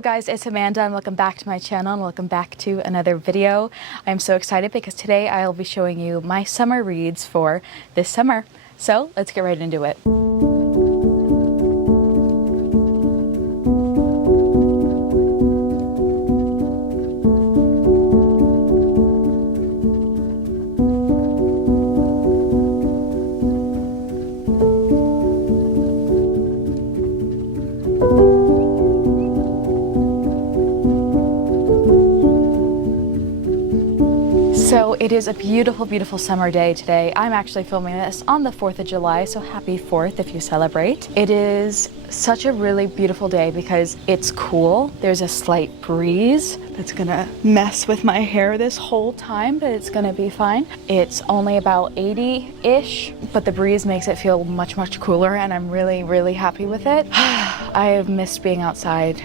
Hello guys, it's Amanda and welcome back to my channel and welcome back to another video. I'm so excited because today I'll be showing you my summer reads for this summer. So let's get right into it. So it is a beautiful, beautiful summer day today. I'm actually filming this on the 4th of July, so happy 4th if you celebrate. It is such a really beautiful day because it's cool. There's a slight breeze that's gonna mess with my hair this whole time, but it's gonna be fine. It's only about 80-ish, but the breeze makes it feel much, much cooler, and I'm really, really happy with it. I have missed being outside.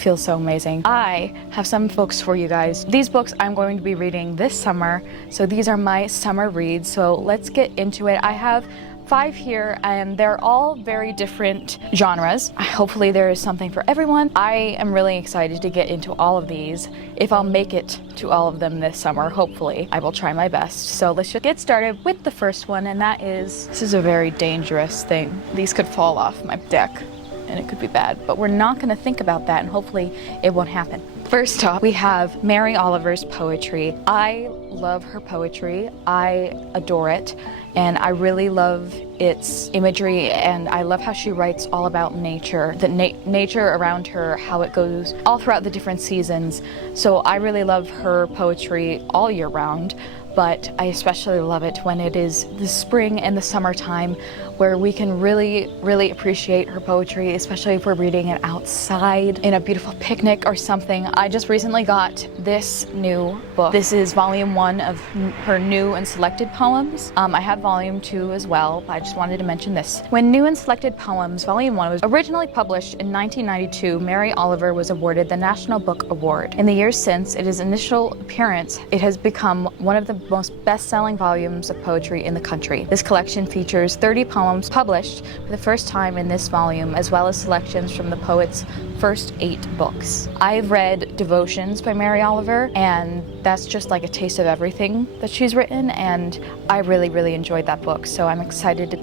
Feels so amazing. I have some books for you guys. These books I'm going to be reading this summer, so these are my summer reads. So let's get into it. I have 5 here and they're all very different genres. Hopefully there is something for everyone. I am really excited to get into all of these. If I'll make it to all of them this summer, hopefully I will try my best. So let's just get started with the first one, and that is, this is a very dangerous thing. These could fall off my deck and it could be bad, but we're not going to think about that, and hopefully it won't happen. First off, we have Mary Oliver's poetry. I love her poetry. I adore it, and I really love its imagery, and I love how she writes all about nature, the nature around her, how it goes all throughout the different seasons. So I really love her poetry all year round, but I especially love it when it is the spring and the summertime, where we can really, really appreciate her poetry, especially if we're reading it outside in a beautiful picnic or something. I just recently got this new book. This is volume 1 of her new and selected poems. I have volume 2 as well, but I just wanted to mention this. When New and Selected Poems volume 1 was originally published in 1992, Mary Oliver was awarded the National Book Award. In the years since its initial appearance, it has become one of the most best-selling volumes of poetry in the country. This collection features 30 poems published for the first time in this volume, as well as selections from the poet's first 8 books. I've read Devotions by Mary Oliver, and that's just like a taste of everything that she's written, and I really, really enjoyed that book, so I'm excited to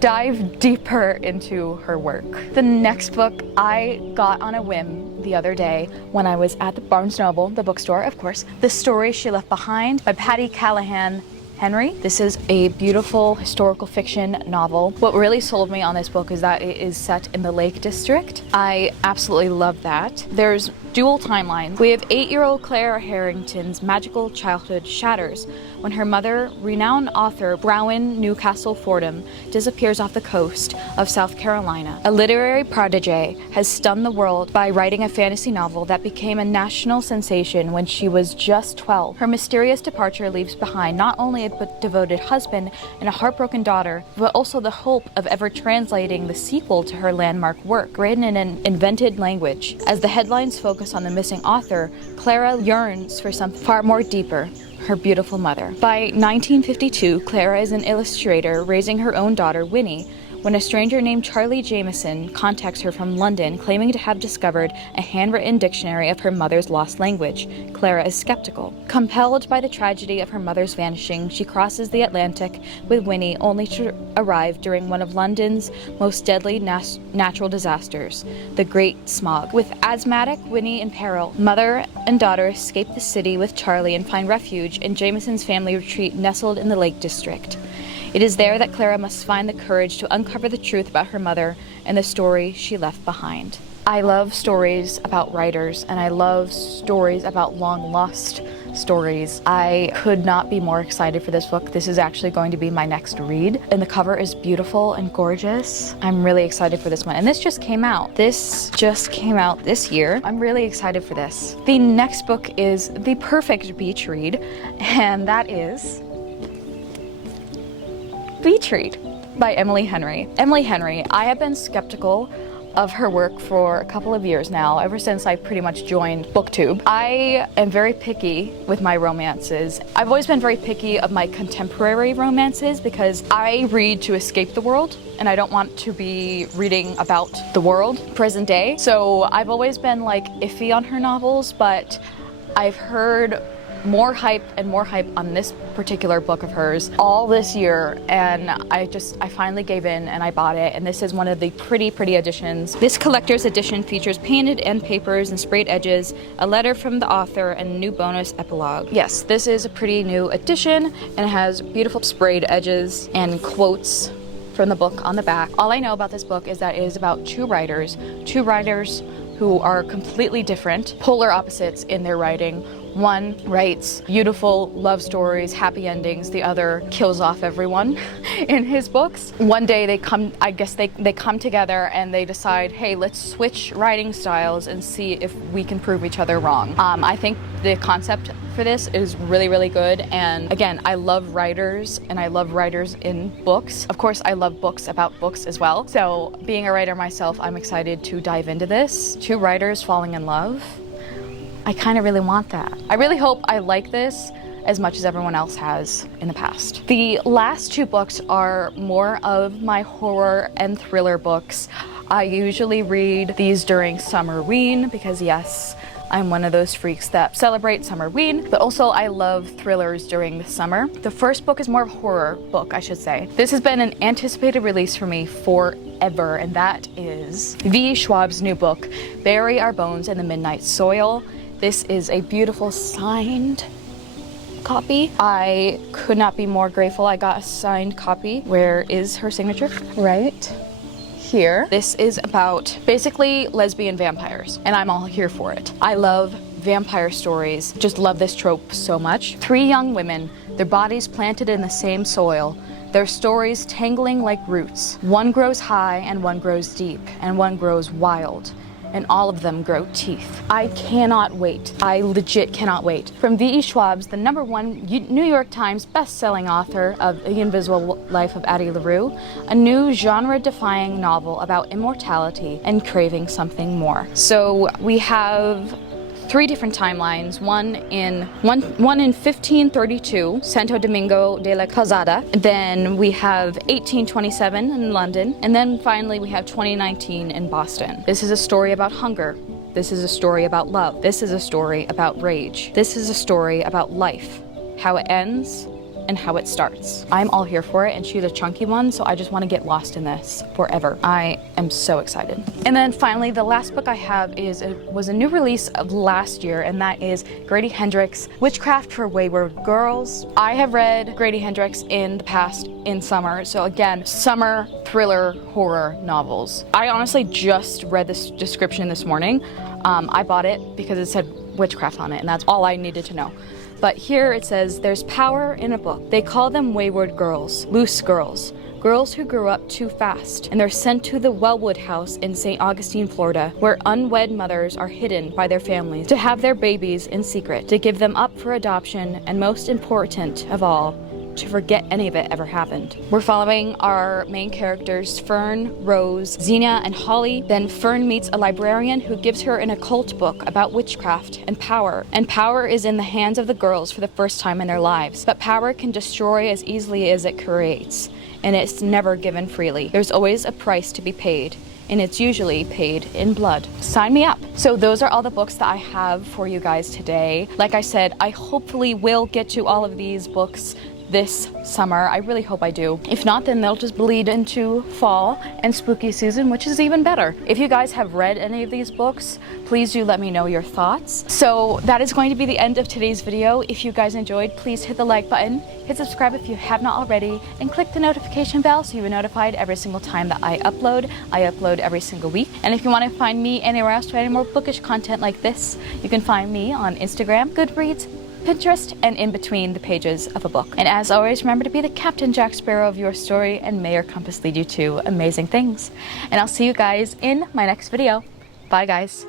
dive deeper into her work. The next book I got on a whim the other day when I was at the Barnes & Noble, the bookstore, of course. The Story She Left Behind by Patti, Callahan, Henry. This is a beautiful historical fiction novel. What really sold me on this book is that it is set in the Lake District. I absolutely love that. There's dual timelines. We have 8-year-old Clara Harrington's magical childhood shatters when her mother, renowned author Browyn Newcastle Fordham, disappears off the coast of South Carolina. A literary prodigy has stunned the world by writing a fantasy novel that became a national sensation when she was just 12. Her mysterious departure leaves behind not only a devoted husband and a heartbroken daughter, but also the hope of ever translating the sequel to her landmark work, written in an invented language. As the headlines focus on the missing author, Clara yearns for something far more deeper: her beautiful mother. By 1952, Clara is an illustrator raising her own daughter, Winnie, when a stranger named Charlie Jameson contacts her from London, claiming to have discovered a handwritten dictionary of her mother's lost language. Clara is skeptical. Compelled by the tragedy of her mother's vanishing, she crosses the Atlantic with Winnie, only to arrive during one of London's most deadly natural disasters, the Great Smog. With asthmatic Winnie in peril, mother and daughter escape the city with Charlie and find refuge in Jameson's family retreat nestled in the Lake District. It is there that Clara must find the courage to uncover the truth about her mother and the story she left behind. I love stories about writers, and I love stories about long-lost stories. I could not be more excited for this book. This is actually going to be my next read, and the cover is beautiful and gorgeous. I'm really excited for this one, and this just came out. This just came out this year. I'm really excited for this. The next book is the perfect beach read, and that is Beach Read by Emily Henry. Emily Henry, I have been skeptical of her work for a couple of years now, ever since I pretty much joined BookTube. I am very picky with my romances. I've always been very picky of my contemporary romances because I read to escape the world and I don't want to be reading about the world, present day. So I've always been like iffy on her novels, but I've heard more hype and more hype on this particular book of hers all this year, and I finally gave in and I bought it, and this is one of the pretty editions. This collector's edition features painted end papers and sprayed edges, a letter from the author, and a new bonus epilogue. Yes, this is a pretty new edition and it has beautiful sprayed edges and quotes from the book on the back. All I know about this book is that it is about two writers who are completely different, polar opposites in their writing. One writes beautiful love stories, happy endings. The other kills off everyone in his books. One day they come together and they decide, hey, let's switch writing styles and see if we can prove each other wrong. I think the concept for this is really good. And again, I love writers and I love writers in books. Of course, I love books about books as well. So being a writer myself, I'm excited to dive into this. Two writers falling in love. I kind of really want that. I really hope I like this as much as everyone else has in the past. The last two books are more of my horror and thriller books. I usually read these during Summerween because yes, I'm one of those freaks that celebrate Summerween, but also I love thrillers during the summer. The first book is more of a horror book, I should say. This has been an anticipated release for me forever, and that is V. Schwab's new book, Bury Our Bones in the Midnight Soil. This is a beautiful signed copy. I could not be more grateful I got a signed copy. Where is her signature? Right here. This is about basically lesbian vampires, and I'm all here for it. I love vampire stories. Just love this trope so much. Three young women, their bodies planted in the same soil, their stories tangling like roots. One grows high and one grows deep, and one grows wild. And all of them grow teeth. I cannot wait. I legit cannot wait. From V.E. Schwab's, the #1 New York Times best-selling author of The Invisible Life of Addie LaRue, a new genre-defying novel about immortality and craving something more. So we have three different timelines, one in 1532, Santo Domingo de la Calzada, then we have 1827 in London, and then finally we have 2019 in Boston. This is a story about hunger. This is a story about love. This is a story about rage. This is a story about life, how it ends and how it starts. I'm all here for it, and she's a chunky one, so I just want to get lost in this forever. I am so excited. And then finally, the last book I have was a new release of last year, and that is Grady Hendrix, Witchcraft for Wayward Girls. I have read Grady Hendrix in the past in summer, so again, summer thriller horror novels. I honestly just read this description this morning. I bought it because it said witchcraft on it, and that's all I needed to know. But here it says, there's power in a book. They call them wayward girls, loose girls, girls who grew up too fast, and they're sent to the Wellwood house in St. Augustine, Florida, where unwed mothers are hidden by their families to have their babies in secret, to give them up for adoption, and most important of all, to forget any of it ever happened. We're following our main characters, Fern, Rose, Xena, and Holly. Then Fern meets a librarian who gives her an occult book about witchcraft and power. And power is in the hands of the girls for the first time in their lives. But power can destroy as easily as it creates, and it's never given freely. There's always a price to be paid, and it's usually paid in blood. Sign me up. So those are all the books that I have for you guys today. Like I said, I hopefully will get to all of these books this summer. I really hope I do. If not, then they'll just bleed into fall and spooky season, which is even better. If you guys have read any of these books, please do let me know your thoughts. So that is going to be the end of today's video. If you guys enjoyed, please hit the like button, hit subscribe if you have not already, and click the notification bell so you're notified every single time that I upload. I upload every single week. And if you want to find me anywhere else to any more bookish content like this, you can find me on Instagram, GoodReads, Pinterest, and in between the pages of a book. And as always, remember to be the Captain Jack Sparrow of your story, and may your compass lead you to amazing things. And I'll see you guys in my next video. Bye, guys.